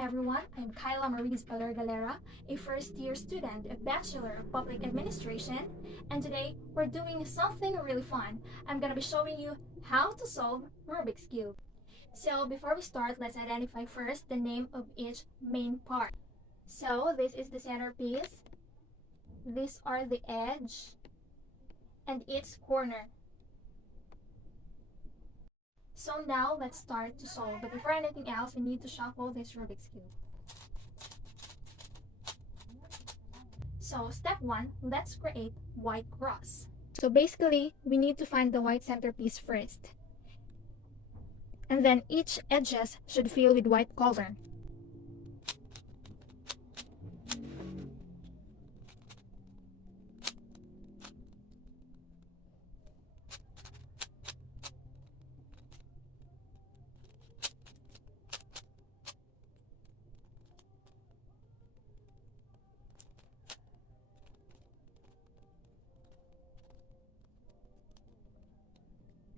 everyone, I'm Kyla Maurice Galera, a first-year student, a Bachelor of Public Administration, and today we're doing something really fun. I'm gonna be showing you how to solve Rubik's Cube. So before we start, let's identify first the name of each main part. So this is the centerpiece, these are the edge, and its corner. So now let's start to solve, but before anything else, we need to shuffle this Rubik's Cube. So step 1, let's create white cross. So basically, we need to find the white centerpiece first. And then each edges should fill with white color.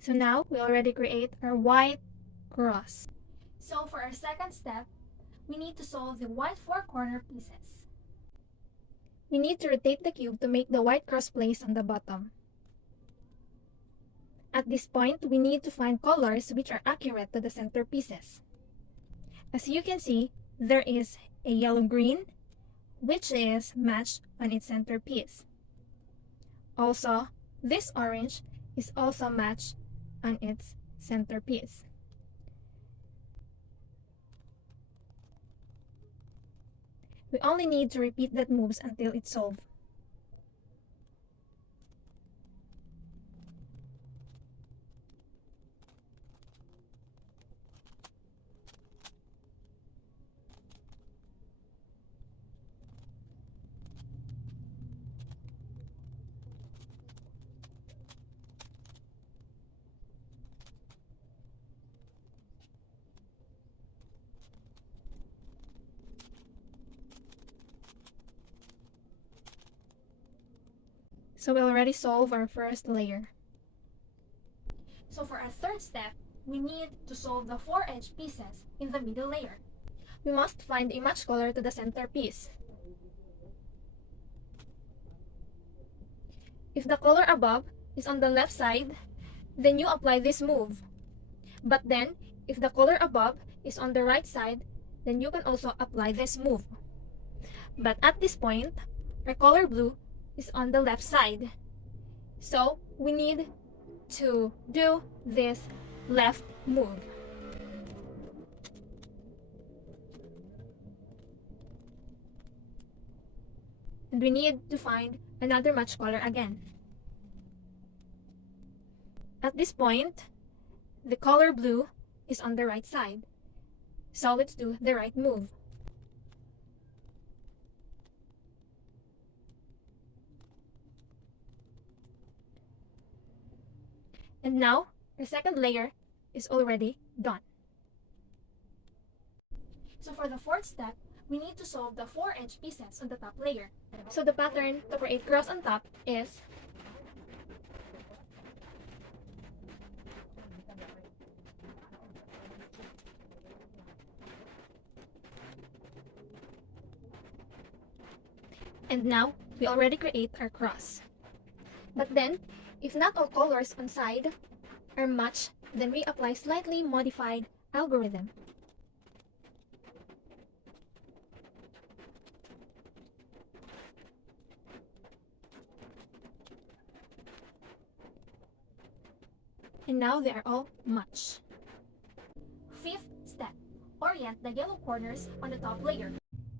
So now we already create our white cross. So for our second step, we need to solve the white four corner pieces. We need to rotate the cube to make the white cross place on the bottom. At this point, we need to find colors which are accurate to the center pieces. As you can see, there is a yellow-green, which is matched on its center piece. Also, this orange is also matched on its centerpiece. We only need to repeat that moves until it's solved. So we already solved our first layer. So for our third step, we need to solve the four edge pieces in the middle layer. We must find a match color to the center piece. If the color above is on the left side, then you apply this move. But then, if the color above is on the right side, then you can also apply this move. But at this point, our color blue is on the left side. So we need to do this left move. And we need to find another match color again. At this point, the color blue is on the right side. So let's do the right move. And now, our second layer is already done. So for the fourth step, we need to solve the four edge pieces on the top layer. So the pattern to create cross on top is and now we already create our cross. But then, if not all colors on side are matched, then we apply slightly modified algorithm. And now they are all matched. Fifth step, orient the yellow corners on the top layer.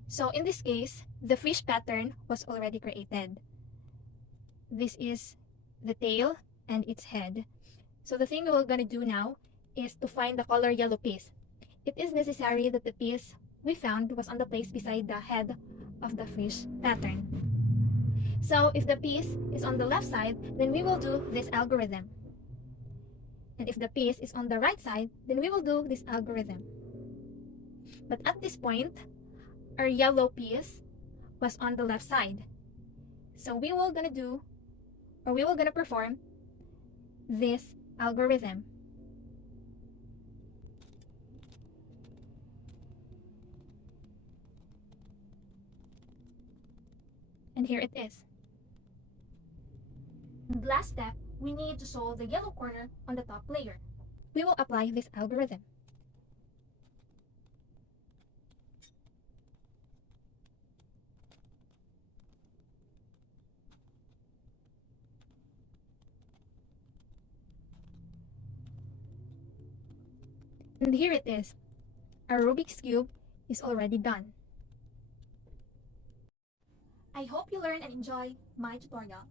So in this case, the fish pattern was already created. This is the tail and its head. So the thing we're gonna do now is to find the color yellow piece. It is necessary that the piece we found was on the place beside the head of the fish pattern. So if the piece is on the left side, then we will do this algorithm. And if the piece is on the right side, then we will do this algorithm. But at this point, our yellow piece was on the left side. So we will gonna perform this algorithm. And here it is. The last step, we need to solve the yellow corner on the top layer. We will apply this algorithm. And here it is. Our Rubik's Cube is already done. I hope you learn and enjoy my tutorial.